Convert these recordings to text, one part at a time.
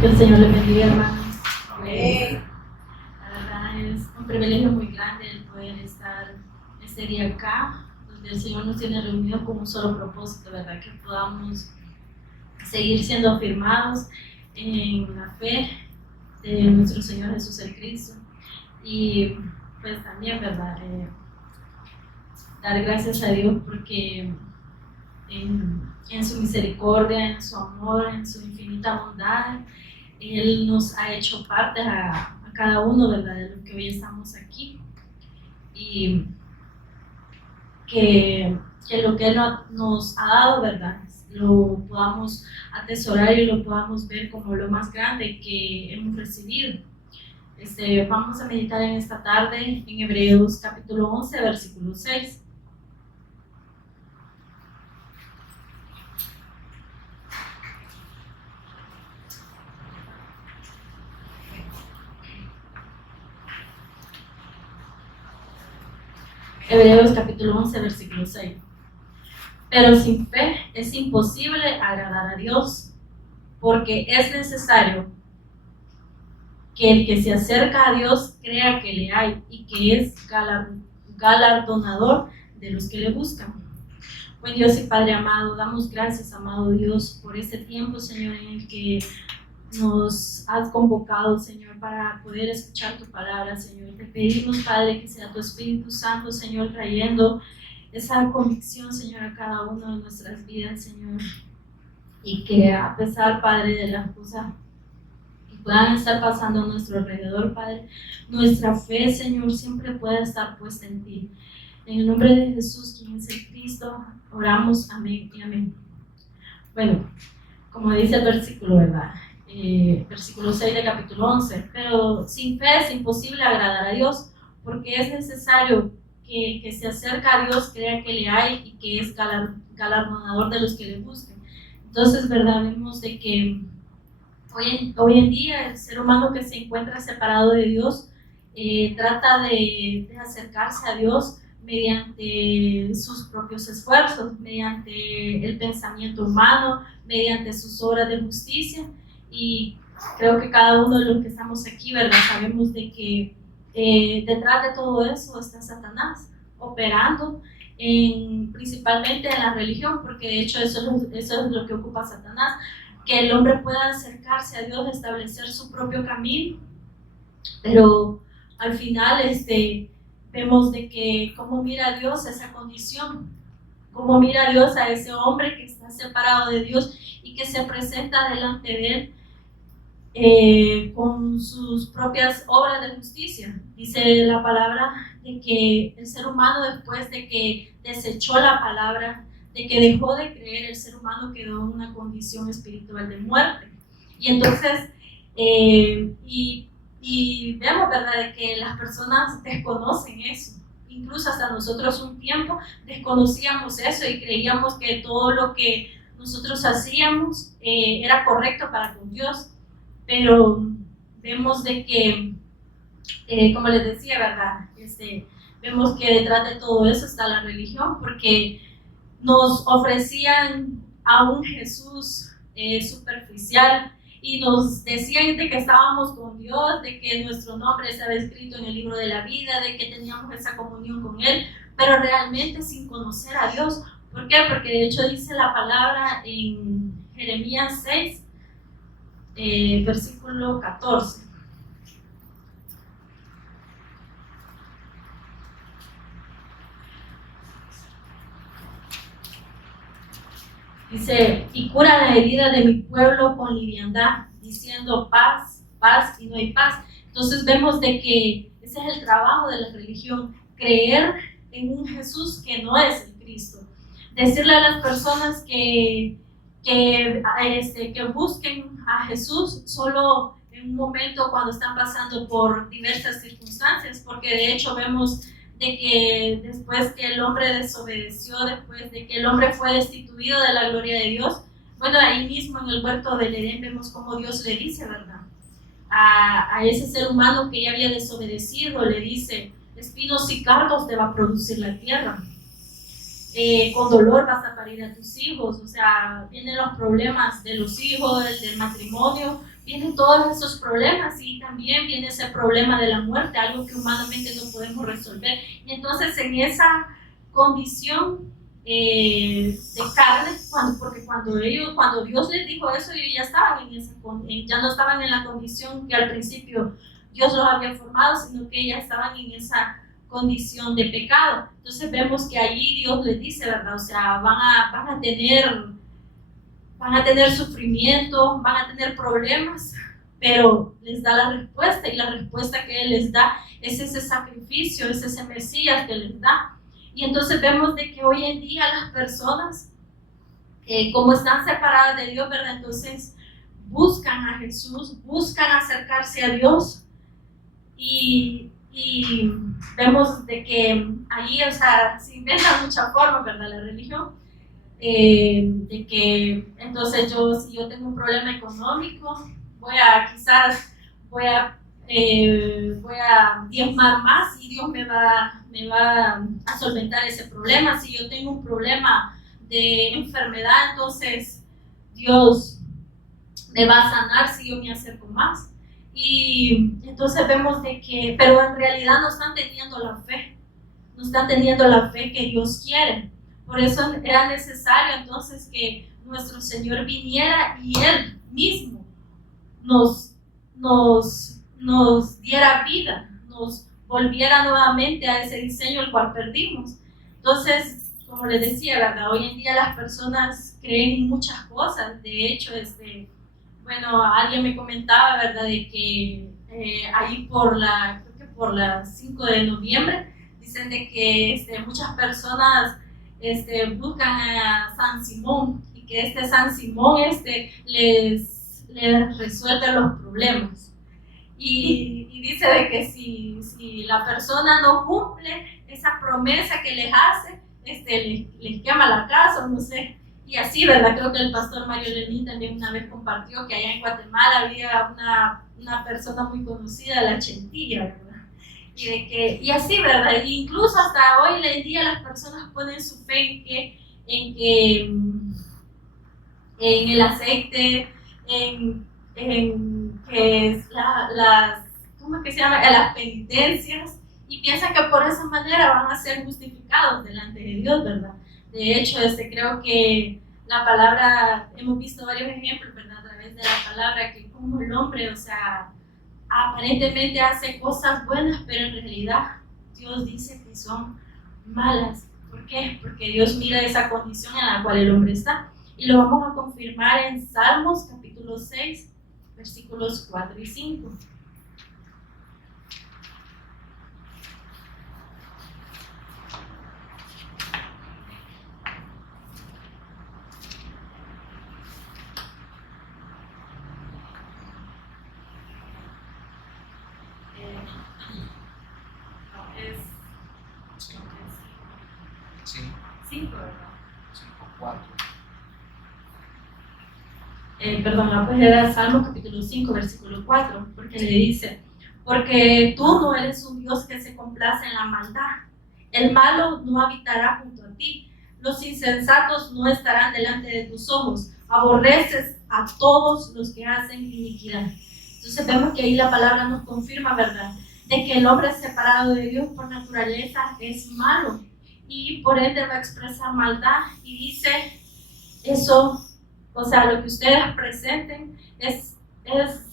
Que el Señor le bendiga, hermanos. Amén. La verdad es un privilegio muy grande el poder estar este día acá, donde el Señor nos tiene reunidos con un solo propósito, ¿verdad? Que podamos seguir siendo afirmados en la fe de nuestro Señor Jesús el Cristo. Y pues también, ¿verdad? Dar gracias a Dios porque en su misericordia, en su amor, en su infinita bondad, Él nos ha hecho parte a cada uno, ¿verdad? De lo que hoy estamos aquí. Y que lo que Él nos ha dado, ¿verdad? Lo podamos atesorar y lo podamos ver como lo más grande que hemos recibido. Vamos a meditar en esta tarde en Hebreos capítulo 11, versículo 6. Hebreos capítulo 11, versículo 6. Pero sin fe es imposible agradar a Dios, porque es necesario que el que se acerca a Dios crea que le hay y que es galardonador de los que le buscan. Buen Dios y Padre amado, damos gracias, amado Dios, por este tiempo, Señor, en el que nos has convocado, Señor, para poder escuchar tu palabra, Señor. Te pedimos, Padre, que sea tu Espíritu Santo, Señor, trayendo esa convicción, Señor, a cada una de nuestras vidas, Señor. Y que a pesar, Padre, de las cosas que puedan estar pasando a nuestro alrededor, Padre, nuestra fe, Señor, siempre pueda estar puesta en ti. En el nombre de Jesús, quien es el Cristo, oramos, amén y amén. Bueno, como dice el versículo, ¿verdad? Versículo 6 del capítulo 11, pero sin fe es imposible agradar a Dios, porque es necesario que el que se acerca a Dios crea que le hay y que es galardonador de los que le busquen. Entonces, ¿verdad? Vemos de que hoy en día el ser humano que se encuentra separado de Dios trata de acercarse a Dios mediante sus propios esfuerzos, mediante el pensamiento humano, mediante sus obras de justicia. Y creo que cada uno de los que estamos aquí, ¿verdad? Sabemos de que detrás de todo eso está Satanás operando principalmente en la religión, porque de hecho eso es lo que ocupa Satanás, que el hombre pueda acercarse a Dios, establecer su propio camino, pero al final vemos de que cómo mira Dios esa condición, cómo mira Dios a ese hombre que está separado de Dios y que se presenta delante de él con sus propias obras de justicia. Dice la palabra de que el ser humano, después de que desechó la palabra, de que dejó de creer, el ser humano quedó en una condición espiritual de muerte. Y entonces y vemos, ¿verdad?, de que las personas desconocen eso. Incluso hasta nosotros un tiempo desconocíamos eso y creíamos que todo lo que nosotros hacíamos era correcto para con Dios. Pero vemos de que, como les decía, ¿verdad? Vemos que detrás de todo eso está la religión, porque nos ofrecían a un Jesús superficial y nos decían de que estábamos con Dios, de que nuestro nombre estaba escrito en el libro de la vida, de que teníamos esa comunión con Él, pero realmente sin conocer a Dios. ¿Por qué? Porque de hecho dice la palabra en Jeremías 6, versículo 14. Dice, y cura la herida de mi pueblo con liviandad, diciendo paz, paz, y no hay paz. Entonces vemos de que ese es el trabajo de la religión, creer en un Jesús que no es el Cristo. Decirle a las personas que busquen a Jesús solo en un momento cuando están pasando por diversas circunstancias, porque de hecho vemos de que después que el hombre desobedeció, después de que el hombre fue destituido de la gloria de Dios, bueno, ahí mismo en el huerto del Edén vemos cómo Dios le dice, ¿verdad?, a ese ser humano que ya había desobedecido, le dice, espinos y cardos te va a producir la tierra. con dolor vas a parir a tus hijos, o sea, vienen los problemas de los hijos, del matrimonio, vienen todos esos problemas y también viene ese problema de la muerte, algo que humanamente no podemos resolver. Y entonces en esa condición de carne, porque cuando Dios les dijo eso, ellos ya estaban ya no estaban en la condición que al principio Dios los había formado, sino que ya estaban en esa condición de pecado. Entonces vemos que allí Dios les dice, ¿verdad? O sea, van a tener sufrimiento, van a tener problemas, pero les da la respuesta, y la respuesta que Él les da es ese sacrificio, es ese Mesías que les da. Y entonces vemos de que hoy en día las personas, como están separadas de Dios, ¿verdad? Entonces buscan a Jesús, buscan acercarse a Dios, y vemos de que ahí, o sea, se inventa muchas formas, ¿verdad? La religión, de que entonces si yo tengo un problema económico, voy a diezmar más y Dios me va a solventar ese problema. Si yo tengo un problema de enfermedad, entonces Dios me va a sanar si yo me acerco más. Y entonces vemos de que, pero en realidad no están teniendo la fe que Dios quiere. Por eso era necesario entonces que nuestro Señor viniera y Él mismo nos diera vida, nos volviera nuevamente a ese diseño el cual perdimos. Entonces, como les decía, ¿verdad? Hoy en día las personas creen muchas cosas. De hecho, bueno, alguien me comentaba, ¿verdad?, de que ahí creo que por la 5 de noviembre, dicen de que muchas personas buscan a San Simón, y que San Simón les resuelve los problemas. Y dice de que si la persona no cumple esa promesa que les hace, les quema la casa, o no sé. Y así, ¿verdad? Creo que el pastor Mario Lenín también una vez compartió que allá en Guatemala había una persona muy conocida, la Chentilla, ¿verdad? Y así, ¿verdad? E incluso hasta hoy en día las personas ponen su fe en el aceite, en que es ¿cómo es que se llama? En las penitencias, y piensan que por esa manera van a ser justificados delante de Dios, ¿verdad? De hecho, creo que la palabra, hemos visto varios ejemplos, ¿verdad? A través de la palabra, que como el hombre, o sea, aparentemente hace cosas buenas, pero en realidad Dios dice que son malas. ¿Por qué? Porque Dios mira esa condición en la cual el hombre está. Y lo vamos a confirmar en Salmos capítulo 6, versículos 4 y 5. Pues era Salmo capítulo 5, versículo 4, porque le dice: porque tú no eres un Dios que se complace en la maldad, el malo no habitará junto a ti, los insensatos no estarán delante de tus ojos, aborreces a todos los que hacen iniquidad. Entonces vemos que ahí la palabra nos confirma, ¿verdad?, de que el hombre separado de Dios por naturaleza es malo, y por ende va a expresar maldad, y dice eso. O sea, lo que ustedes presenten es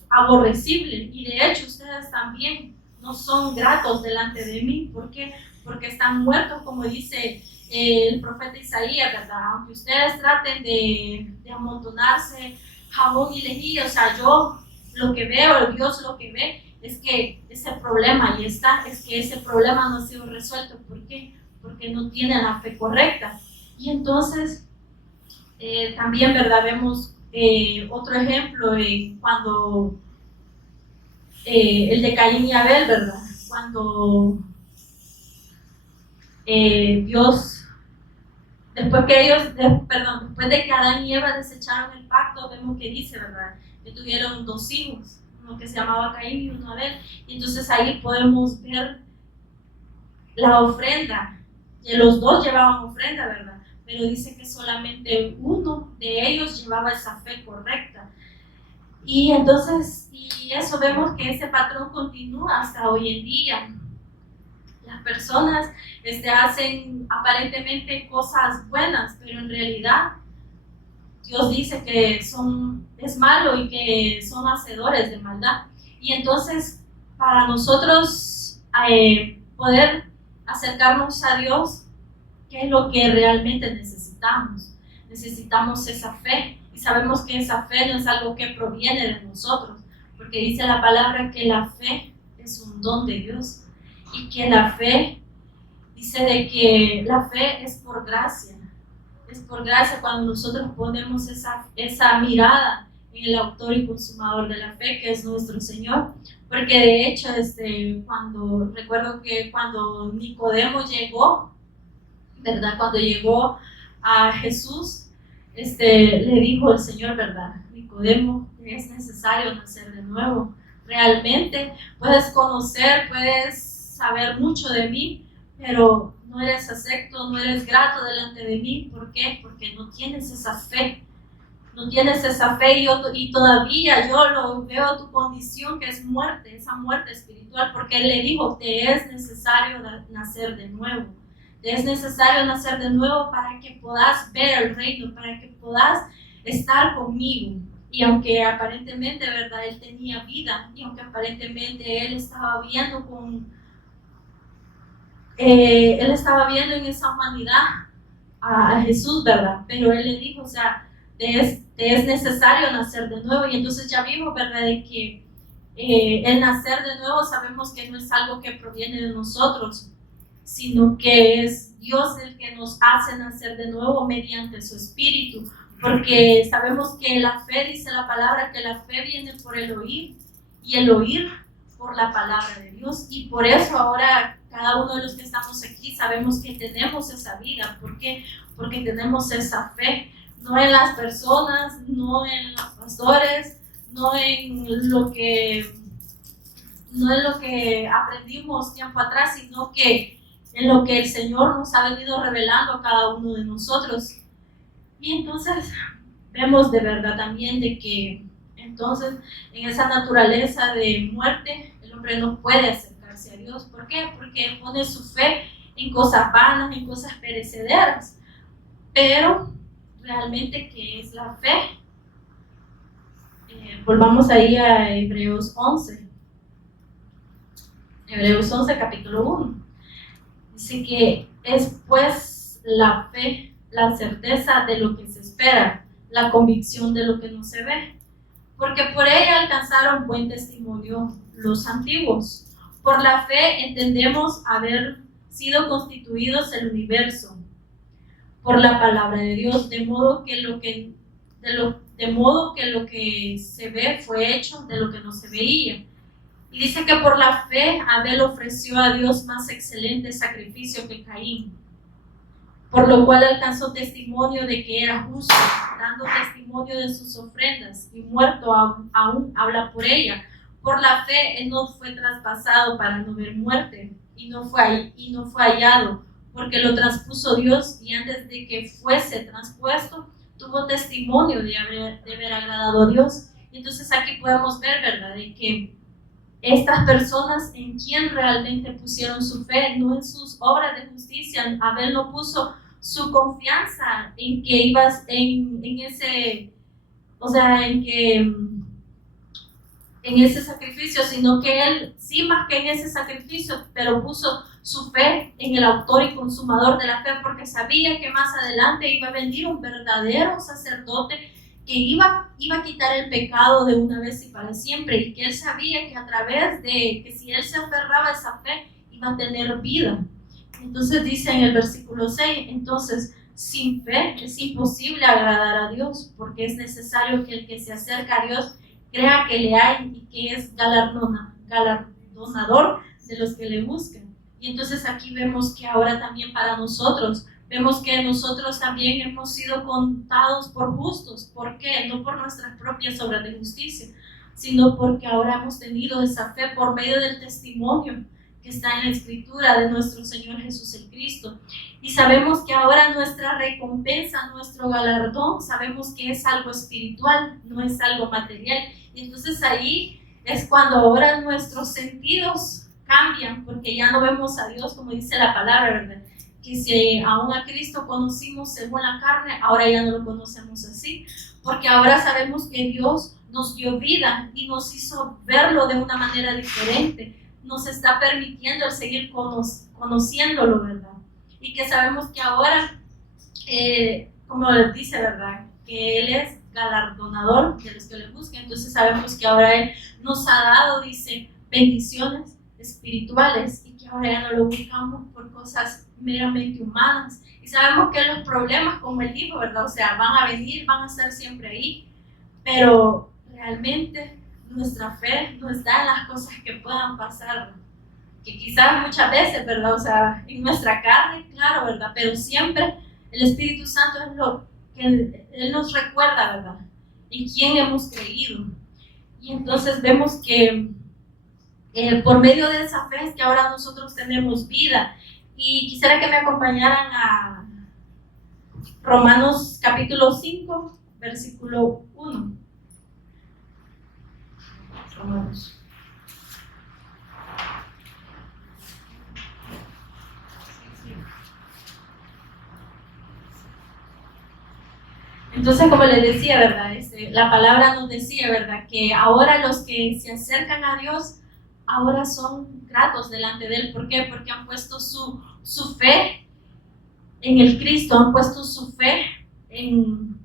aborrecible, y de hecho ustedes también no son gratos delante de mí. ¿Por qué? Porque están muertos, como dice el profeta Isaías, ¿verdad? Aunque ustedes traten de amontonarse jabón y lejía, o sea, yo lo que veo, Dios lo que ve es que ese problema ahí está, es que ese problema no ha sido resuelto. ¿Por qué? Porque no tienen la fe correcta. Y entonces también, ¿verdad?, vemos otro ejemplo cuando el de Caín y Abel, ¿verdad? Cuando Dios, después de que Adán y Eva desecharon el pacto, vemos que dice, ¿verdad?, que tuvieron 2 hijos, uno que se llamaba Caín y uno Abel. Y entonces ahí podemos ver la ofrenda, que los dos llevaban ofrenda, ¿verdad? pero dice que solamente uno de ellos llevaba esa fe correcta. Y entonces, y eso vemos que ese patrón continúa hasta hoy en día. Las personas hacen aparentemente cosas buenas, pero en realidad Dios dice que es malo y que son hacedores de maldad. Y entonces, para nosotros poder acercarnos a Dios, ¿qué es lo que realmente necesitamos? Necesitamos esa fe. Y sabemos que esa fe no es algo que proviene de nosotros, porque dice la palabra que la fe es un don de Dios. Y que la fe, dice de que la fe es por gracia. Es por gracia cuando nosotros ponemos esa mirada en el autor y consumador de la fe, que es nuestro Señor. Porque de hecho, recuerdo que cuando Nicodemo llegó, ¿verdad? Cuando llegó a Jesús, le dijo el Señor, ¿verdad? Nicodemo, es necesario nacer de nuevo. Realmente puedes conocer, puedes saber mucho de mí, pero no eres acepto, no eres grato delante de mí. ¿Por qué? Porque no tienes esa fe. No tienes esa fe y todavía yo lo veo tu condición que es muerte, esa muerte espiritual, porque Él le dijo, te es necesario nacer de nuevo. Te es necesario nacer de nuevo para que puedas ver el reino, para que puedas estar conmigo. Y aunque aparentemente, ¿verdad? Él tenía vida, y aunque aparentemente Él estaba viendo en esa humanidad a Jesús, ¿verdad? Pero Él le dijo, o sea, te es necesario nacer de nuevo. Y entonces ya vimos, ¿verdad? De que el nacer de nuevo sabemos que no es algo que proviene de nosotros, sino que es Dios el que nos hace nacer de nuevo mediante su Espíritu. Porque sabemos que la fe, dice la palabra, que la fe viene por el oír, y el oír por la palabra de Dios. Y por eso ahora cada uno de los que estamos aquí sabemos que tenemos esa vida. ¿Por qué? Porque tenemos esa fe, no en las personas, no en los pastores, no en lo que aprendimos tiempo atrás, sino que en lo que el Señor nos ha venido revelando a cada uno de nosotros. Y entonces vemos de verdad también de que entonces en esa naturaleza de muerte el hombre no puede acercarse a Dios. ¿Por qué? Porque pone su fe en cosas vanas, en cosas perecederas. Pero realmente, ¿qué es la fe? Volvamos ahí a Hebreos 11. Hebreos 11, capítulo 1. Dice que es pues la fe, la certeza de lo que se espera, la convicción de lo que no se ve. Porque por ella alcanzaron buen testimonio los antiguos. Por la fe entendemos haber sido constituidos el universo por la palabra de Dios, de modo que lo que se ve fue hecho de lo que no se veía. Y dice que por la fe Abel ofreció a Dios más excelente sacrificio que Caín, por lo cual alcanzó testimonio de que era justo, dando testimonio de sus ofrendas, y muerto aún habla por ella. Por la fe él no fue traspasado para no ver muerte, y no fue hallado, porque lo transpuso Dios, y antes de que fuese transpuesto, tuvo testimonio de haber agradado a Dios. Y entonces aquí podemos ver, ¿verdad?, de que estas personas en quien realmente pusieron su fe, no en sus obras de justicia. Abel no puso su confianza en que ibas en ese sacrificio, sino que él sí, más que en ese sacrificio, pero puso su fe en el autor y consumador de la fe, porque sabía que más adelante iba a venir un verdadero sacerdote que iba a quitar el pecado de una vez y para siempre, y que él sabía que a través de que si él se aferraba a esa fe iba a tener vida. Entonces dice en el versículo 6, entonces sin fe es imposible agradar a Dios, porque es necesario que el que se acerca a Dios crea que le hay y que es galardonador de los que le buscan. Y entonces aquí vemos que ahora también para nosotros, vemos que nosotros también hemos sido contados por justos. ¿Por qué? No por nuestras propias obras de justicia, sino porque ahora hemos tenido esa fe por medio del testimonio que está en la Escritura de nuestro Señor Jesús el Cristo. Y sabemos que ahora nuestra recompensa, nuestro galardón, sabemos que es algo espiritual, no es algo material. Y entonces ahí es cuando ahora nuestros sentidos cambian, porque ya no vemos a Dios como dice la palabra, ¿verdad? Que si aún a Cristo conocimos según la carne, ahora ya no lo conocemos así, porque ahora sabemos que Dios nos dio vida y nos hizo verlo de una manera diferente, nos está permitiendo el seguir conociéndolo, ¿verdad? Y que sabemos que ahora, como les dice, ¿verdad? Que Él es galardonador de los que le buscan, entonces sabemos que ahora Él nos ha dado, dice, bendiciones espirituales y que ahora ya no lo buscamos por cosas meramente humanas. Y sabemos que los problemas, como Él dijo, ¿verdad? O sea, van a venir, van a estar siempre ahí, pero realmente nuestra fe no está en las cosas que puedan pasar, que quizás muchas veces, ¿verdad? O sea, en nuestra carne, claro, ¿verdad? Pero siempre el Espíritu Santo es lo que Él nos recuerda, ¿verdad? En quién hemos creído. Y entonces vemos que por medio de esa fe es que ahora nosotros tenemos vida. Y quisiera que me acompañaran a Romanos capítulo 5, versículo 1. Romanos. Entonces, como les decía, ¿verdad? La palabra nos decía, ¿verdad? Que ahora los que se acercan a Dios, ahora son gratos delante de Él. ¿Por qué? Porque han puesto su fe en el Cristo, han puesto su fe en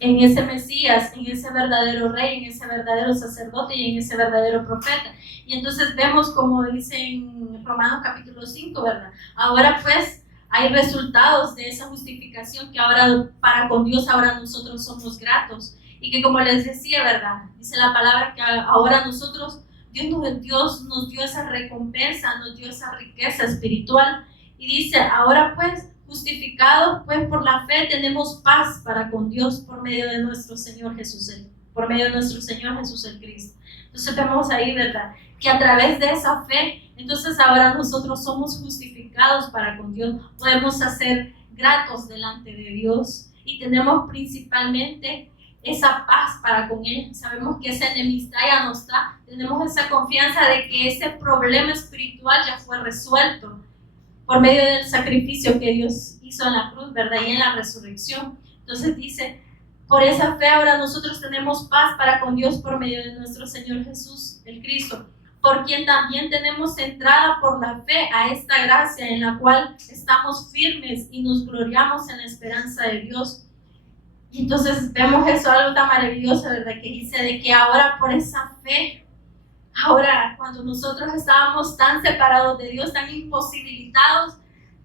ese Mesías, en ese verdadero Rey, en ese verdadero sacerdote y en ese verdadero profeta. Y entonces vemos, como dice en Romanos capítulo 5, ¿verdad? Ahora pues hay resultados de esa justificación que ahora para con Dios ahora nosotros somos gratos. Y que como les decía, ¿verdad? Dice la palabra que ahora nosotros, Dios nos dio esa recompensa, nos dio esa riqueza espiritual. Y dice, ahora pues, justificados pues por la fe, tenemos paz para con Dios por medio de nuestro Señor Jesús, por medio de nuestro Señor Jesús el Cristo. Entonces vemos ahí, ¿verdad? Que a través de esa fe, entonces ahora nosotros somos justificados para con Dios, podemos hacer gratos delante de Dios y tenemos principalmente esa paz para con Él. Sabemos que esa enemistad ya no está, tenemos esa confianza de que ese problema espiritual ya fue resuelto por medio del sacrificio que Dios hizo en la cruz, ¿verdad? Y en la resurrección. Entonces dice, por esa fe ahora nosotros tenemos paz para con Dios por medio de nuestro Señor Jesús, el Cristo, por quien también tenemos entrada por la fe a esta gracia en la cual estamos firmes y nos gloriamos en la esperanza de Dios. Y entonces vemos eso, algo tan maravilloso, ¿verdad? Que dice de que ahora por esa fe, ahora cuando nosotros estábamos tan separados de Dios, tan imposibilitados,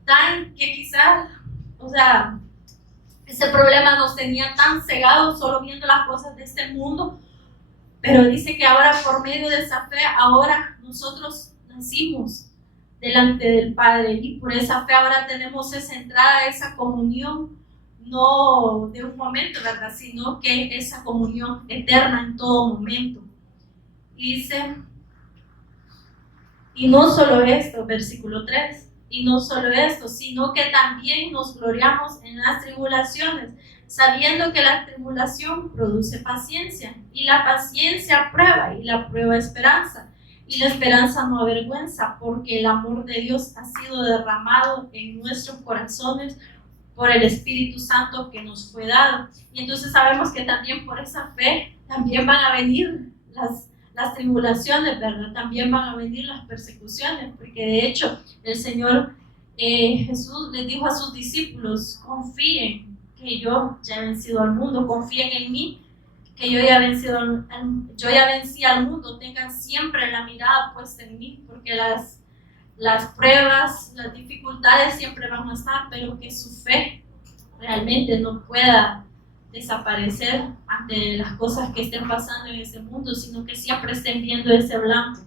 tan que quizás, o sea, ese problema nos tenía tan cegados solo viendo las cosas de este mundo, pero dice que ahora por medio de esa fe, ahora nosotros nacimos delante del Padre y por esa fe ahora tenemos esa entrada, esa comunión, no de un momento, ¿verdad? Sino que esa comunión eterna en todo momento. Y dice, y no solo esto, versículo 3, y no solo esto, sino que también nos gloriamos en las tribulaciones, sabiendo que la tribulación produce paciencia, y la paciencia prueba, y la prueba esperanza, y la esperanza no avergüenza, porque el amor de Dios ha sido derramado en nuestros corazones por el Espíritu Santo que nos fue dado. Y entonces sabemos que también por esa fe también van a venir las tribulaciones, ¿verdad? También van a venir las persecuciones, porque de hecho el Señor Jesús les dijo a sus discípulos, confíen que yo ya he vencido al mundo, confíen en mí, que yo ya vencí al mundo, tengan siempre la mirada puesta en mí, porque las pruebas, las dificultades siempre van a estar, pero que su fe realmente no pueda desaparecer ante las cosas que estén pasando en este mundo, sino que siempre estén viendo ese blanco.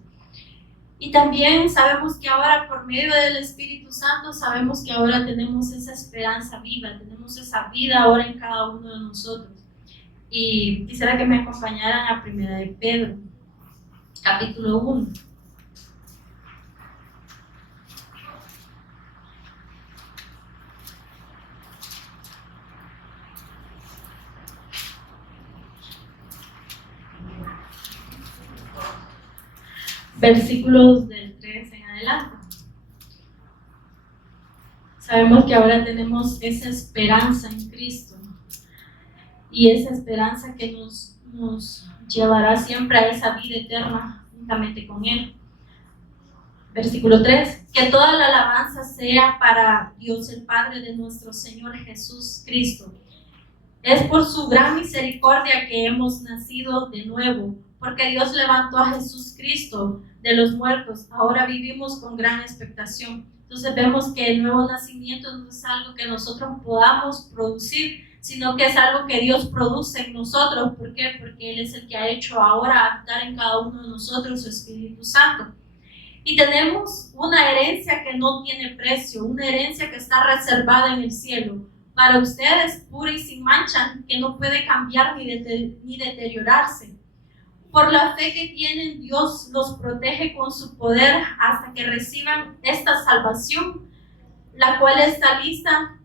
Y también sabemos que ahora por medio del Espíritu Santo, sabemos que ahora tenemos esa esperanza viva, tenemos esa vida ahora en cada uno de nosotros. Y quisiera que me acompañaran a 1 de Pedro, capítulo 1. versículos del 3 en adelante. Sabemos que ahora tenemos esa esperanza en Cristo y esa esperanza que nos llevará siempre a esa vida eterna juntamente con Él. Versículo 3, que toda la alabanza sea para Dios el Padre de nuestro Señor Jesús Cristo. Es por su gran misericordia que hemos nacido de nuevo, porque Dios levantó a Jesús Cristo de los muertos. Ahora vivimos con gran expectación. Entonces vemos que el nuevo nacimiento no es algo que nosotros podamos producir, sino que es algo que Dios produce en nosotros. ¿Por qué? Porque Él es el que ha hecho ahora habitar en cada uno de nosotros su Espíritu Santo. Y tenemos una herencia que no tiene precio, una herencia que está reservada en el cielo para ustedes, pura y sin mancha, que no puede cambiar ni deteriorarse. Por la fe que tienen, Dios los protege con su poder hasta que reciban esta salvación, la cual está lista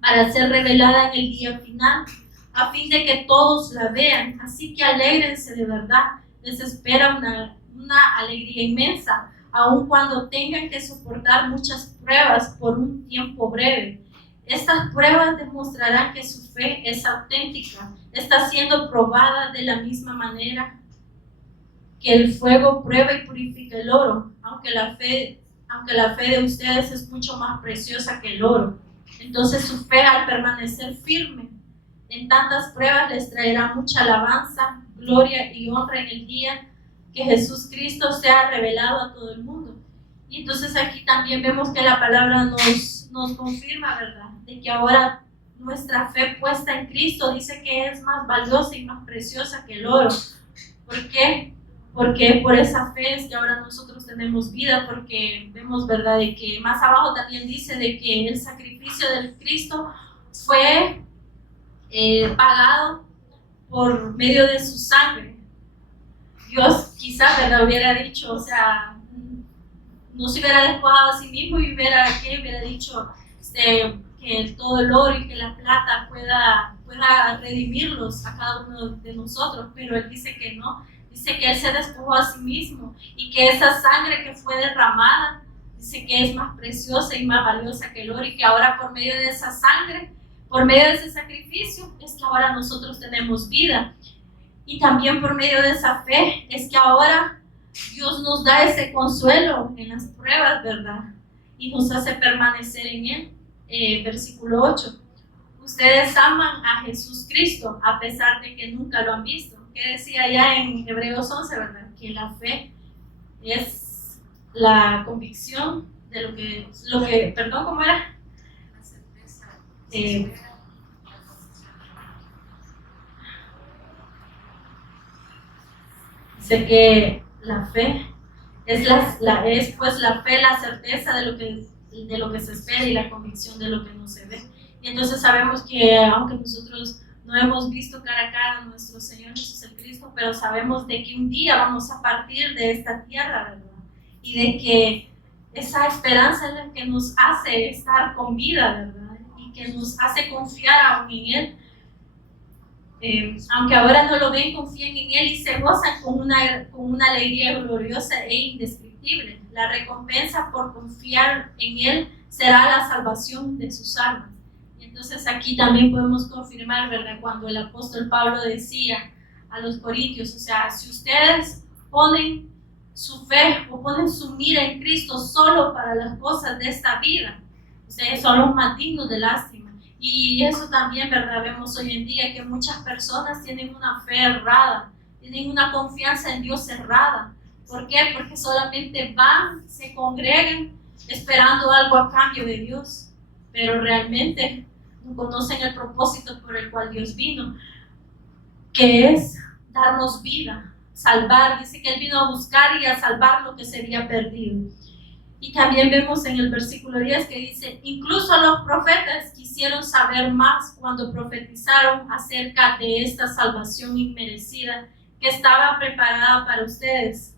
para ser revelada en el día final, a fin de que todos la vean. Así que alégrense de verdad, les espera una alegría inmensa, aun cuando tengan que soportar muchas pruebas por un tiempo breve. Estas pruebas demostrarán que su fe es auténtica, está siendo probada de la misma manera que el fuego prueba y purifica el oro, aunque la fe de ustedes es mucho más preciosa que el oro. Entonces su fe, al permanecer firme en tantas pruebas, les traerá mucha alabanza, gloria y honra en el día que Jesús Cristo sea revelado a todo el mundo. Y entonces aquí también vemos que la palabra nos confirma, ¿verdad?, de que ahora nuestra fe puesta en Cristo dice que es más valiosa y más preciosa que el oro. ¿Por qué? Porque por esa fe es que ahora nosotros tenemos vida, porque vemos, ¿verdad?, de que más abajo también dice de que el sacrificio del Cristo fue pagado por medio de su sangre. Dios quizás, ¿verdad?, hubiera dicho, o sea, no se hubiera despojado a sí mismo y hubiera dicho que todo el oro y que la plata pueda redimirlos a cada uno de nosotros, pero Él dice que no, dice que Él se despojó a sí mismo y que esa sangre que fue derramada, dice que es más preciosa y más valiosa que el oro, y que ahora por medio de esa sangre, por medio de ese sacrificio, es que ahora nosotros tenemos vida. Y también por medio de esa fe es que ahora Dios nos da ese consuelo en las pruebas, ¿verdad? Y nos hace permanecer en Él. Versículo 8. Ustedes aman a Jesús Cristo a pesar de que nunca lo han visto. ¿Qué decía ya en Hebreos 11, verdad? Que la fe es la convicción de lo que perdón, ¿cómo era? La certeza. Dice que la fe es pues la fe, la certeza de lo que se espera y la convicción de lo que no se ve. Y entonces sabemos que aunque nosotros no hemos visto cara a cara a nuestro Señor Jesús el Cristo, pero sabemos de que un día vamos a partir de esta tierra, ¿verdad? Y de que esa esperanza es la que nos hace estar con vida, ¿verdad? Y que nos hace confiar aún en Él. Aunque ahora no lo ven, confíen en Él y se gozan con una alegría gloriosa e indescriptible. La recompensa por confiar en Él será la salvación de sus almas. Y entonces aquí también podemos confirmar, ¿verdad?, cuando el apóstol Pablo decía a los corintios, o sea, si ustedes ponen su fe o ponen su mira en Cristo solo para las cosas de esta vida, ustedes son los más dignos de lástima. Y eso también, ¿verdad?, vemos hoy en día que muchas personas tienen una fe errada, tienen una confianza en Dios errada. ¿Por qué? Porque solamente van, se congregan esperando algo a cambio de Dios, pero realmente no conocen el propósito por el cual Dios vino, que es darnos vida, salvar. Dice que Él vino a buscar y a salvar lo que se había perdido. Y también vemos en el versículo 10 que dice, incluso los profetas quisieron saber más cuando profetizaron acerca de esta salvación inmerecida que estaba preparada para ustedes.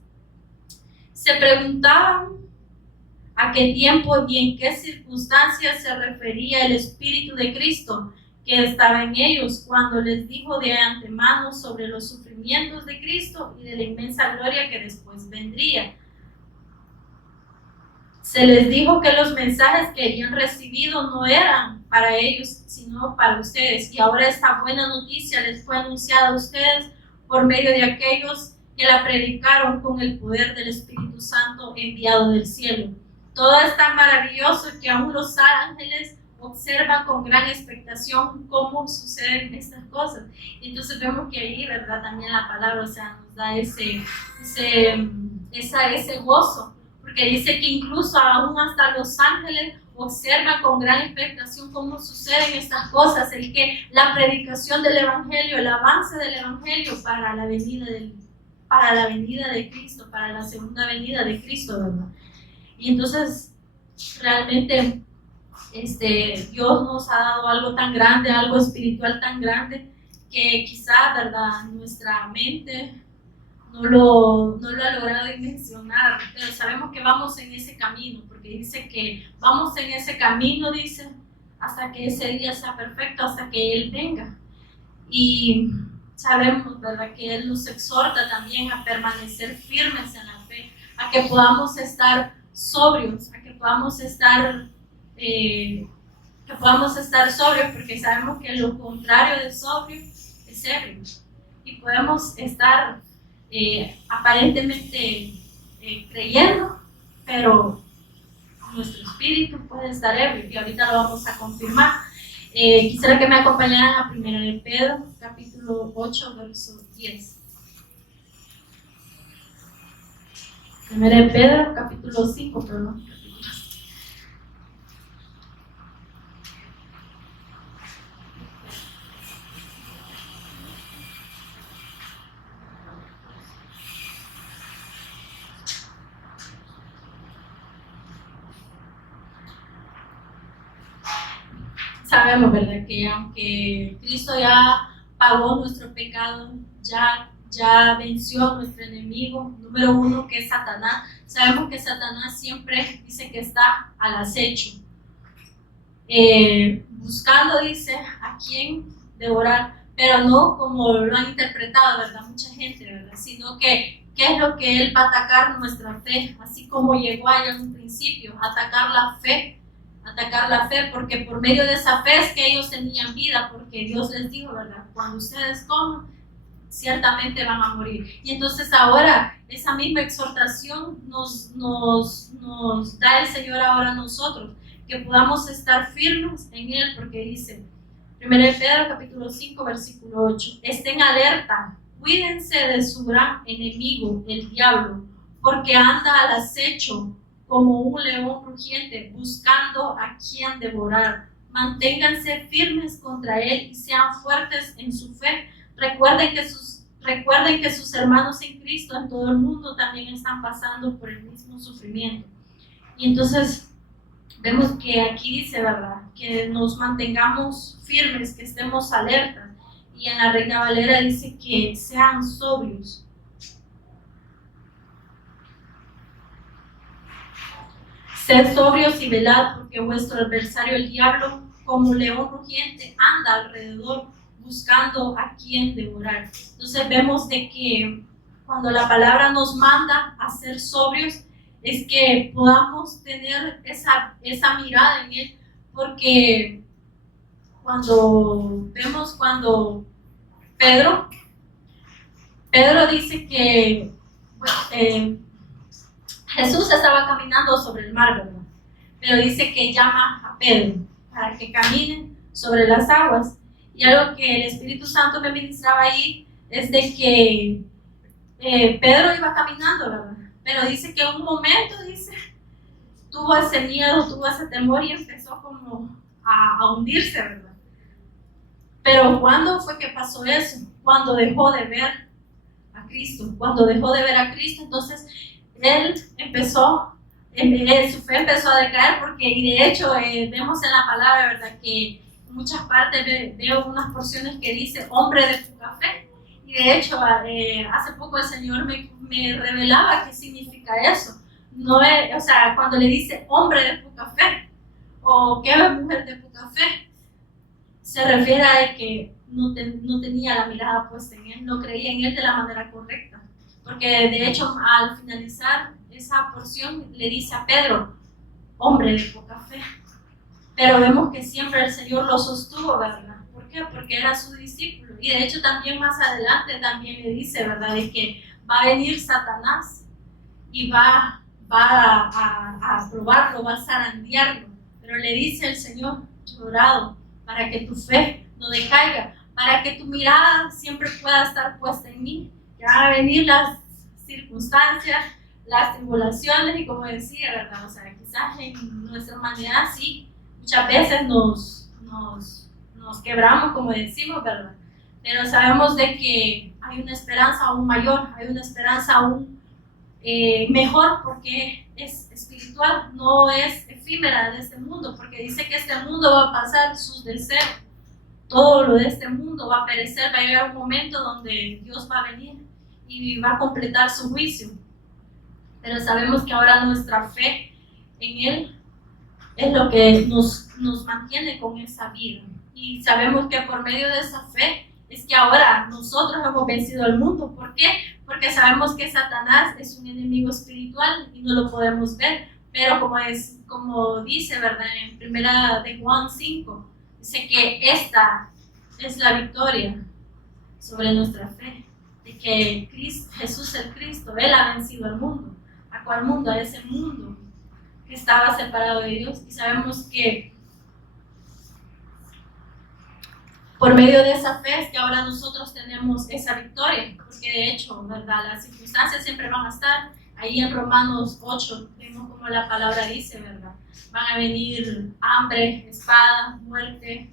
Se preguntaban a qué tiempo y en qué circunstancias se refería el Espíritu de Cristo que estaba en ellos cuando les dijo de antemano sobre los sufrimientos de Cristo y de la inmensa gloria que después vendría. Se les dijo que los mensajes que habían recibido no eran para ellos, sino para ustedes. Y ahora esta buena noticia les fue anunciada a ustedes por medio de aquellos que la predicaron con el poder del Espíritu Santo enviado del cielo. Todo es tan maravilloso que aún los ángeles observan con gran expectación cómo suceden estas cosas. Entonces vemos que ahí, ¿verdad? También la palabra, o sea, nos da ese gozo, porque dice que incluso aún hasta los ángeles observan con gran expectación cómo suceden estas cosas, la predicación del Evangelio, el avance del Evangelio para la venida de Cristo, para la segunda venida de Cristo, ¿verdad? Y entonces realmente Dios nos ha dado algo tan grande, algo espiritual tan grande, que quizá, ¿verdad?, nuestra mente no lo ha logrado dimensionar, pero sabemos que vamos en ese camino, porque dice que vamos en ese camino, dice, hasta que ese día sea perfecto, hasta que Él venga. Y sabemos, ¿verdad?, que Él nos exhorta también a permanecer firmes en la fe, a que podamos estar sobrios, a que podamos estar sobrios, porque sabemos que lo contrario de sobrio es ebrio, y podemos estar aparentemente creyendo, pero nuestro espíritu puede estar ebrio, y ahorita lo vamos a confirmar. Quisiera que me acompañaran a 1 de Pedro, capítulo 8, verso 10. 1 de Pedro, capítulo 5, perdón. Sabemos, ¿verdad?, que aunque Cristo ya pagó nuestro pecado, ya venció a nuestro enemigo número uno, que es Satanás. Sabemos que Satanás siempre dice que está al acecho, buscando, dice, a quién devorar, pero no como lo han interpretado, ¿verdad?, mucha gente, ¿verdad?, sino que ¿qué es lo que Él va a atacar? Nuestra fe, así como llegó allá en un principio, atacar la fe, porque por medio de esa fe es que ellos tenían vida, porque Dios les dijo, ¿verdad?, cuando ustedes coman, ciertamente van a morir. Y entonces ahora esa misma exhortación nos da el Señor ahora a nosotros, que podamos estar firmes en Él, porque dice 1 Pedro capítulo 5 versículo 8, estén alerta, cuídense de su gran enemigo, el diablo, porque anda al acecho como un león rugiente, buscando a quien devorar. Manténganse firmes contra él y sean fuertes en su fe. Recuerden que sus hermanos en Cristo en todo el mundo también están pasando por el mismo sufrimiento. Y entonces vemos que aquí dice, ¿verdad?, que nos mantengamos firmes, que estemos alertas. Y en la Reina Valera dice que sean sobrios. Sed sobrios y velad, porque vuestro adversario el diablo, como un león rugiente, anda alrededor buscando a quien devorar. Entonces vemos de que cuando la palabra nos manda a ser sobrios, es que podamos tener esa mirada en Él, porque cuando Pedro dice que Jesús estaba caminando sobre el mar, ¿verdad?, pero dice que llama a Pedro para que camine sobre las aguas. Y algo que el Espíritu Santo me ministraba ahí es de que Pedro iba caminando, ¿verdad?, pero dice que en un momento, tuvo ese miedo, tuvo ese temor y empezó como a hundirse, ¿verdad? Pero ¿cuándo fue que pasó eso? Cuando dejó de ver a Cristo. Entonces él su fe empezó a decaer, y de hecho vemos en la palabra, ¿verdad?, que en muchas partes veo unas porciones que dice hombre de poca fe, y de hecho hace poco el Señor me revelaba qué significa eso. No es, o sea, cuando le dice hombre de poca fe o qué mujer de poca fe, se refiere a que no tenía la mirada puesta en Él, no creía en Él de la manera correcta. Porque de hecho al finalizar esa porción le dice a Pedro, hombre de poca fe. Pero vemos que siempre el Señor lo sostuvo, ¿verdad? ¿Por qué? Porque era su discípulo. Y de hecho también más adelante también le dice, ¿verdad? De que va a venir Satanás y va a probarlo, va a zarandearlo. Pero le dice el Señor, yo he orado para que tu fe no decaiga, para que tu mirada siempre pueda estar puesta en mí. Que van a venir las circunstancias, las tribulaciones y como decía, ¿verdad? O sea, quizás en nuestra humanidad sí, muchas veces nos quebramos, como decimos, ¿verdad? Pero sabemos de que hay una esperanza aún mayor, hay una esperanza aún mejor porque es espiritual, no es efímera de este mundo, porque dice que este mundo va a pasar sus deseos, todo lo de este mundo va a perecer, va a llegar un momento donde Dios va a venir y va a completar su juicio. Pero sabemos que ahora nuestra fe en Él es lo que nos mantiene con esa vida. Y sabemos que por medio de esa fe es que ahora nosotros hemos vencido al mundo. ¿Por qué? Porque sabemos que Satanás es un enemigo espiritual y no lo podemos ver. Pero como dice, ¿verdad? En primera de Juan 5, dice que esta es la victoria sobre nuestra fe. De que Jesús el Cristo, Él ha vencido al mundo. ¿A cuál mundo? A ese mundo que estaba separado de Dios. Y sabemos que por medio de esa fe es que ahora nosotros tenemos esa victoria, porque de hecho, ¿verdad? Las circunstancias siempre van a estar. Ahí en Romanos 8, vemos como la palabra dice, ¿verdad? Van a venir hambre, espada, muerte,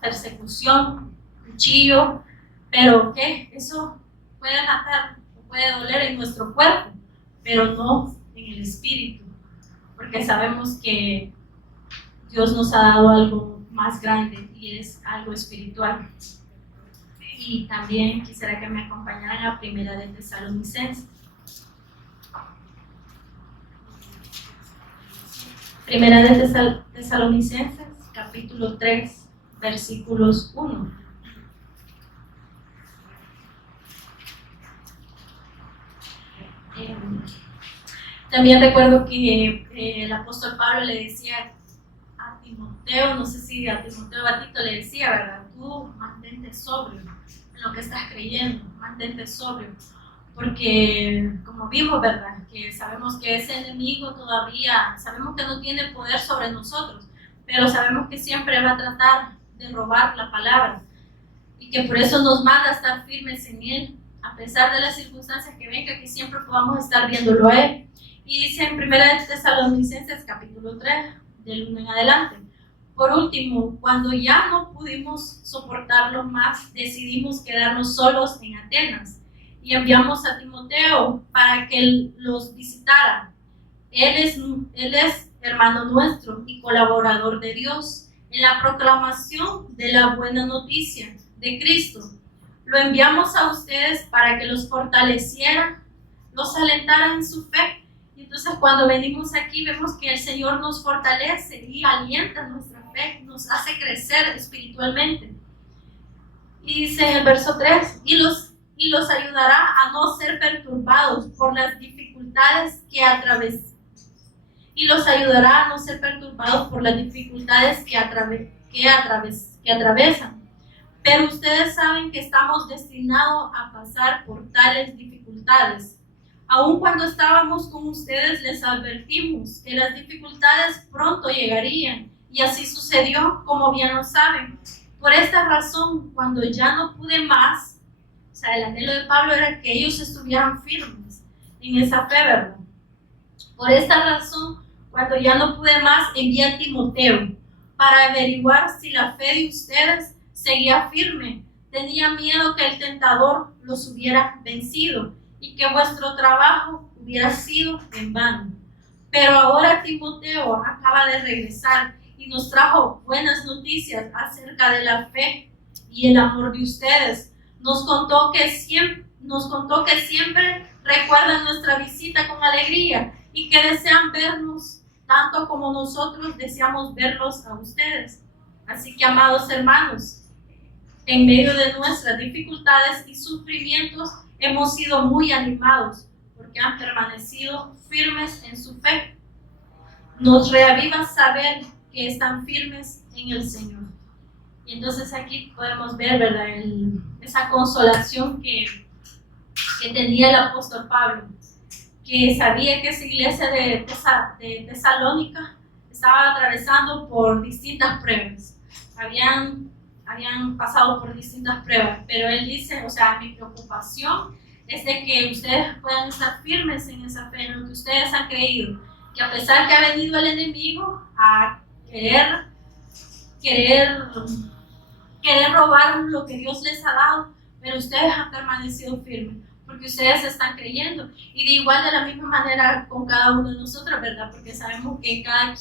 persecución, cuchillo, pero ¿qué? Eso puede matar, puede doler en nuestro cuerpo, pero no en el espíritu, porque sabemos que Dios nos ha dado algo más grande y es algo espiritual. Y también quisiera que me acompañaran a Primera de Tesalonicenses. Primera de Tesalonicenses, capítulo 3, versículos 1. También recuerdo que el apóstol Pablo le decía a Timoteo, no sé si a Timoteo Batito le decía, ¿verdad? Tú mantente sobrio en lo que estás creyendo, mantente sobrio, porque como vimos, ¿verdad? Que sabemos que ese enemigo todavía, sabemos que no tiene poder sobre nosotros, pero sabemos que siempre va a tratar de robar la palabra y que por eso nos manda a estar firmes en Él, a pesar de las circunstancias que vengan, que siempre podamos estar viéndolo a Él. Y dice en 1 Tesalonicenses capítulo 3, del 1 en adelante: por último, cuando ya no pudimos soportarlo más, decidimos quedarnos solos en Atenas y enviamos a Timoteo para que él los visitara. Él es hermano nuestro y colaborador de Dios en la proclamación de la buena noticia de Cristo. Lo enviamos a ustedes para que los fortaleciera, los alentara en su fe. Y entonces cuando venimos aquí vemos que el Señor nos fortalece y alienta nuestra fe, nos hace crecer espiritualmente. Y dice en el verso 3, y los ayudará a no ser perturbados por las dificultades que atravesan. Y los ayudará a no ser perturbados por las dificultades que atravesan. Pero ustedes saben que estamos destinados a pasar por tales dificultades. Aun cuando estábamos con ustedes les advertimos que las dificultades pronto llegarían, y así sucedió, como bien lo saben. Por esta razón, cuando ya no pude más, o sea, el anhelo de Pablo era que ellos estuvieran firmes en esa fe, ¿verdad? Por esta razón, cuando ya no pude más, envié a Timoteo para averiguar si la fe de ustedes seguía firme. Tenía miedo que el tentador los hubiera vencido y que vuestro trabajo hubiera sido en vano. Pero ahora Timoteo acaba de regresar y nos trajo buenas noticias acerca de la fe y el amor de ustedes. Nos contó que siempre recuerdan nuestra visita con alegría y que desean vernos tanto como nosotros deseamos verlos a ustedes. Así que, amados hermanos, en medio de nuestras dificultades y sufrimientos hemos sido muy animados porque han permanecido firmes en su fe. Nos reaviva saber que están firmes en el Señor. Y entonces aquí podemos ver, ¿verdad?, esa consolación que tenía el apóstol Pablo, que sabía que esa iglesia de Tesalónica estaba atravesando por distintas pruebas. Habían pasado por distintas pruebas, pero él dice, o sea, mi preocupación es de que ustedes puedan estar firmes en esa fe, en lo que ustedes han creído, que a pesar que ha venido el enemigo a querer robar lo que Dios les ha dado, pero ustedes han permanecido firmes, porque ustedes están creyendo. Y de igual, de la misma manera con cada uno de nosotros, ¿verdad? Porque sabemos que cada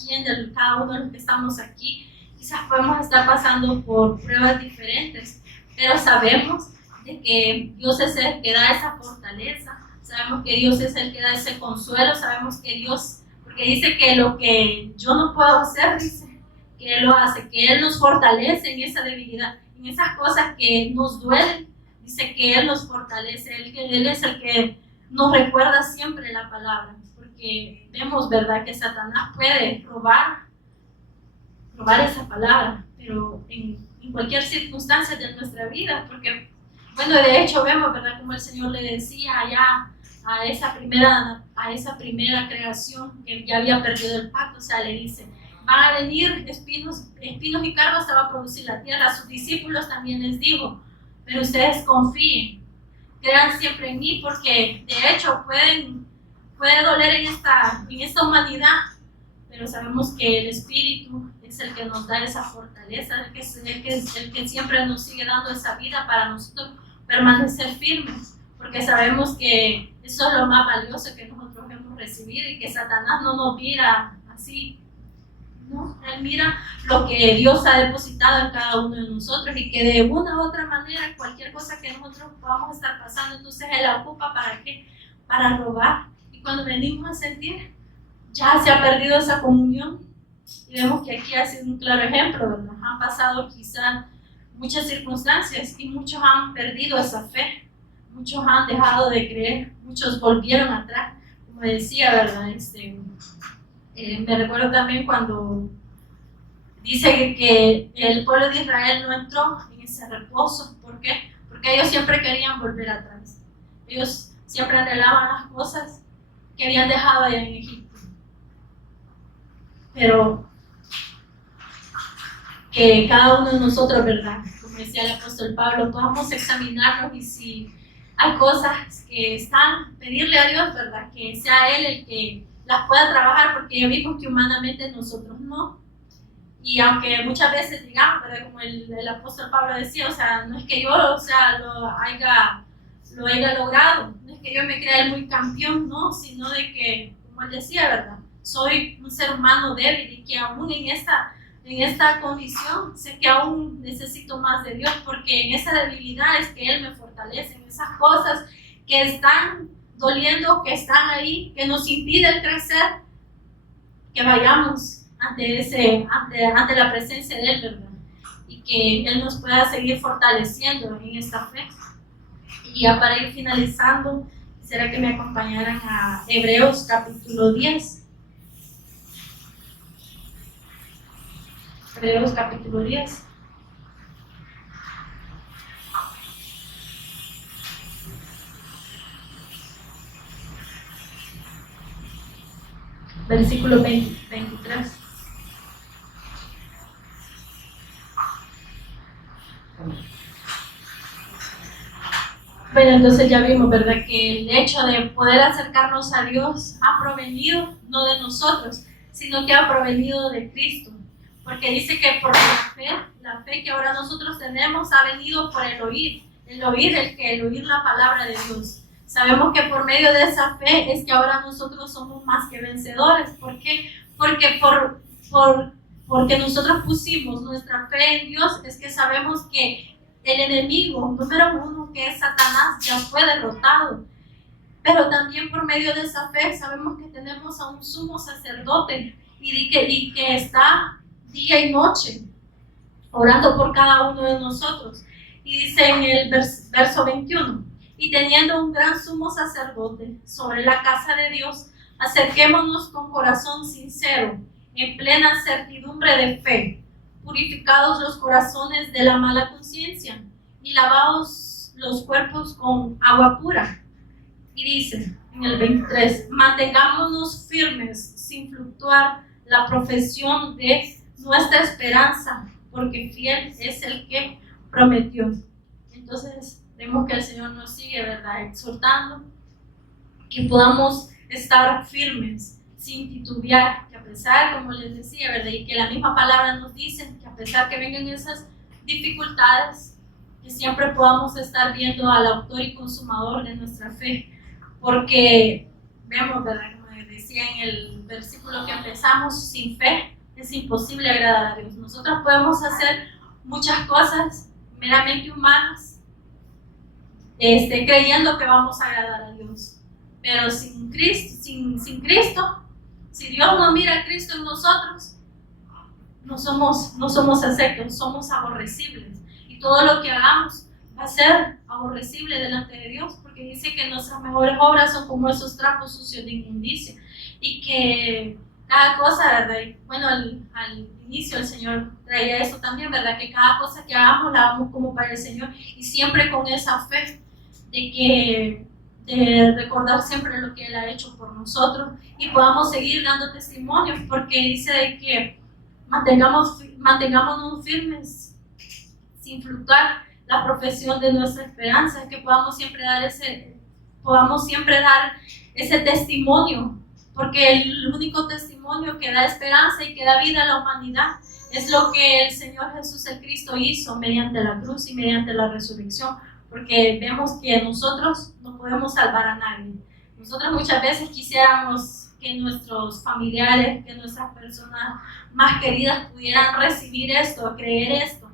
uno de los que estamos aquí, quizás podemos estar pasando por pruebas diferentes, pero sabemos de que Dios es el que da esa fortaleza, sabemos que Dios es el que da ese consuelo, sabemos que Dios, porque dice que lo que yo no puedo hacer, dice, que Él lo hace, que Él nos fortalece en esa debilidad, en esas cosas que nos duelen. Dice que Él nos fortalece, Él es el que nos recuerda siempre la palabra, porque vemos, ¿verdad?, que Satanás puede robar esa palabra, pero en cualquier circunstancia de nuestra vida, porque, bueno, de hecho vemos, ¿verdad?, como el Señor le decía allá a esa primera creación que ya había perdido el pacto, o sea, le dice, van a venir espinos y cardos, se va a producir la tierra. A sus discípulos también les dijo, pero ustedes confíen, crean siempre en mí, porque de hecho puede doler en esta humanidad, pero sabemos que el Espíritu es el que nos da esa fortaleza, el que siempre nos sigue dando esa vida para nosotros permanecer firmes, porque sabemos que eso es lo más valioso que nosotros hemos recibido y que Satanás no nos mira así. No, Él mira lo que Dios ha depositado en cada uno de nosotros y que de una u otra manera, cualquier cosa que nosotros vamos a estar pasando, entonces Él la ocupa ¿para qué? Para robar. Y cuando venimos a sentir, ya se ha perdido esa comunión. Y vemos que aquí ha sido un claro ejemplo, ¿verdad? Han pasado quizás muchas circunstancias y muchos han perdido esa fe, muchos han dejado de creer, muchos volvieron atrás, como decía, ¿verdad? Me recuerdo también cuando dice que el pueblo de Israel no entró en ese reposo. ¿Por qué? Porque ellos siempre querían volver atrás. Ellos siempre anhelaban las cosas que habían dejado allá en Egipto. Pero que cada uno de nosotros, ¿verdad?, como decía el apóstol Pablo, podamos examinarnos y si hay cosas que están, pedirle a Dios, ¿verdad?, que sea Él el que las pueda trabajar, porque ya vimos que humanamente nosotros no. Y aunque muchas veces digamos, ¿verdad?, como el apóstol Pablo decía, o sea, no es que yo, o sea, lo haya logrado, no es que yo me crea el muy campeón, no, sino de que, como él decía, ¿verdad?, soy un ser humano débil y que aún en esta condición sé que aún necesito más de Dios, porque en esa debilidad es que Él me fortalece, en esas cosas que están doliendo, que están ahí, que nos impiden crecer, que vayamos ante la presencia de Él, ¿verdad?, y que Él nos pueda seguir fortaleciendo en esta fe. Y ya para ir finalizando, quisiera que me acompañaran a Hebreos capítulo 10. Hebreos capítulo 10. Versículo 23. Bueno, entonces ya vimos, ¿verdad?, que el hecho de poder acercarnos a Dios ha provenido no de nosotros, sino que ha provenido de Cristo. Porque dice que por la fe que ahora nosotros tenemos ha venido por el oír la palabra de Dios. Sabemos que por medio de esa fe es que ahora nosotros somos más que vencedores. ¿Por qué? Porque porque nosotros pusimos nuestra fe en Dios, es que sabemos que el enemigo número uno, que es Satanás, ya fue derrotado. Pero también por medio de esa fe sabemos que tenemos a un sumo sacerdote y que está día y noche orando por cada uno de nosotros. Y dice en el verso 21, y teniendo un gran sumo sacerdote sobre la casa de Dios, acerquémonos con corazón sincero, en plena certidumbre de fe, purificados los corazones de la mala conciencia y lavados los cuerpos con agua pura. Y dice en el 23, mantengámonos firmes sin fluctuar la profesión de nuestra esperanza, porque fiel es el que prometió. Entonces vemos que el Señor nos sigue, ¿verdad?, exhortando que podamos estar firmes sin titubear, que a pesar, como les decía, ¿verdad?, y que la misma palabra nos dice que a pesar que vengan esas dificultades, que siempre podamos estar viendo al autor y consumador de nuestra fe, porque vemos, ¿verdad?, como les decía en el versículo que empezamos, sin fe es imposible agradar a Dios. Nosotros podemos hacer muchas cosas meramente humanas, creyendo que vamos a agradar a Dios, pero sin Cristo, si Dios no mira a Cristo en nosotros, no somos aceptos, somos aborrecibles, y todo lo que hagamos va a ser aborrecible delante de Dios, porque dice que nuestras mejores obras son como esos trapos sucios de inmundicia, y que cada cosa, ¿verdad? Bueno, al inicio el Señor traía eso también, ¿verdad?, que cada cosa que hagamos la hagamos como para el Señor, y siempre con esa fe de recordar siempre lo que Él ha hecho por nosotros, y podamos seguir dando testimonios, porque dice de que mantengámonos firmes sin fluctuar la profesión de nuestra esperanza, que podamos siempre dar ese testimonio, porque el único testimonio que da esperanza y que da vida a la humanidad es lo que el Señor Jesús el Cristo hizo mediante la cruz y mediante la resurrección, porque vemos que nosotros no podemos salvar a nadie. Nosotros muchas veces quisiéramos que nuestros familiares, que nuestras personas más queridas pudieran recibir esto, creer esto,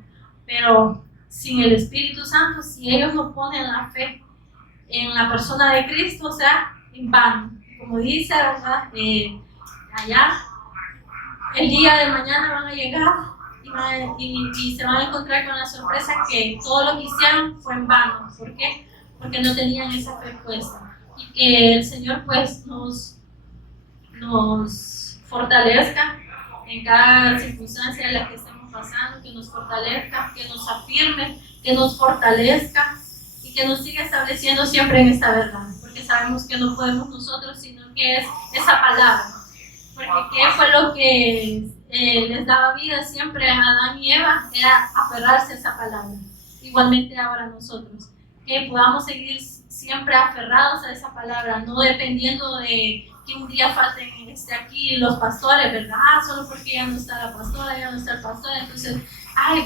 pero sin el Espíritu Santo, si ellos no ponen la fe en la persona de Cristo, o sea, en vano. Como dice, ¿verdad?, allá el día de mañana van a llegar y se van a encontrar con la sorpresa que todo lo que hicieron fue en vano. ¿Por qué? Porque no tenían esa fe puesta. Y que el Señor pues nos fortalezca en cada circunstancia en la que estemos pasando, que nos fortalezca, que nos afirme, que nos fortalezca y que nos siga estableciendo siempre en esta verdad, porque sabemos que no podemos nosotros, sino que es esa palabra. Porque ¿qué fue lo que les daba vida siempre a Adán y Eva? Era aferrarse a esa palabra. Igualmente ahora nosotros, que podamos seguir siempre aferrados a esa palabra, no dependiendo de que un día falten aquí los pastores, ¿verdad? Solo porque ya no está la pastora, ya no está el pastor, entonces,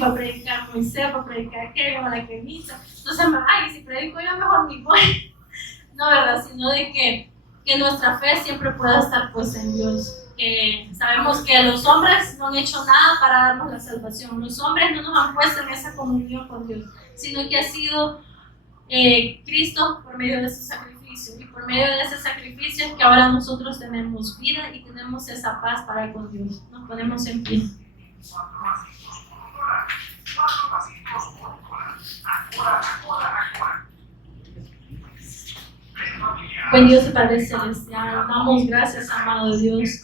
va a predicar Moisés, va a predicar aquello, va a la quemita, entonces, si predico yo mejor ni voy. No, ¿verdad? Sino de que nuestra fe siempre pueda estar puesta en Dios. Que sabemos que los hombres no han hecho nada para darnos la salvación, los hombres no nos han puesto en esa comunión con Dios, sino que ha sido Cristo por medio de su sacrificio, y por medio de ese sacrificio es que ahora nosotros tenemos vida y tenemos esa paz para con Dios. Nos ponemos en pie. Buen Dios y Padre Celestial, damos gracias, amado Dios,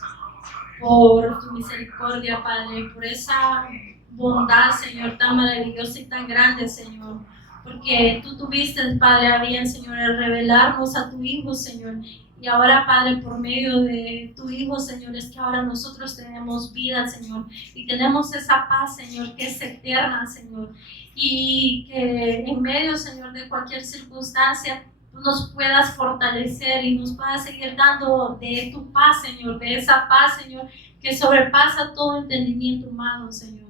por tu misericordia, Padre, por esa bondad, Señor, tan maravillosa y tan grande, Señor, porque tú tuviste, Padre, a bien, Señor, el revelarnos a tu Hijo, Señor, y ahora, Padre, por medio de tu Hijo, Señor, es que ahora nosotros tenemos vida, Señor, y tenemos esa paz, Señor, que es eterna, Señor, y que en medio, Señor, de cualquier circunstancia, nos puedas fortalecer y nos puedas seguir dando de tu paz, Señor, de esa paz, Señor, que sobrepasa todo entendimiento humano, Señor,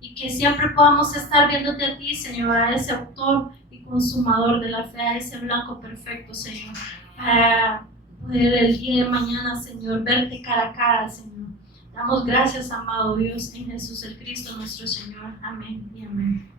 y que siempre podamos estar viéndote a ti, Señor, a ese autor y consumador de la fe, a ese blanco perfecto, Señor, para poder el día de mañana, Señor, verte cara a cara, Señor. Damos gracias, amado Dios, en Jesús el Cristo, nuestro Señor. Amén y amén.